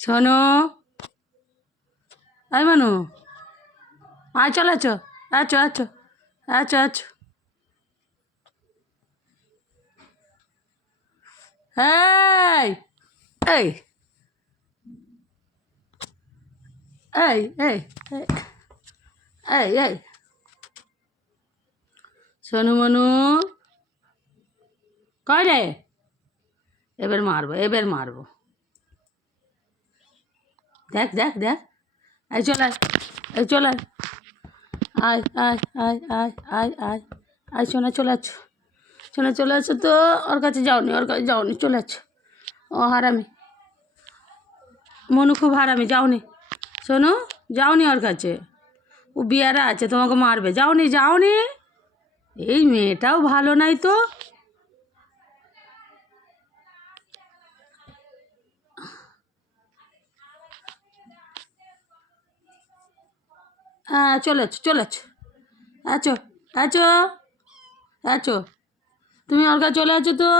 শোনো, এই মানু, আয় চলে আছো, আছো আছো আছো আছো। এই এই এই এই এই এই শোনো মনু, কই রে? এবার মারবো, এবার মারবো। দেখ দেখ দেখ, এই চলে আয়, এই চলে আয়, আয় আয় আয় আয় আয় আয় আয় সোনা চলে আছো, সোনা চলে আছো তো। ওর কাছে যাওনি, ওর কাছে যাওনি, চলে আছো। ও হারামি, মনু খুব হারামি, যাওনি। শোনো, যাওনি ওর কাছে, ও বিয়ারা আছে, তোমাকে মারবে। যাওনি যাওনি, এই মেয়েটাও ভালো নাই তো। হ্যাঁ চলে আছো, চলে আছো, আছো আছো আছো, তুমি ওর কাছে চলে আছো তো।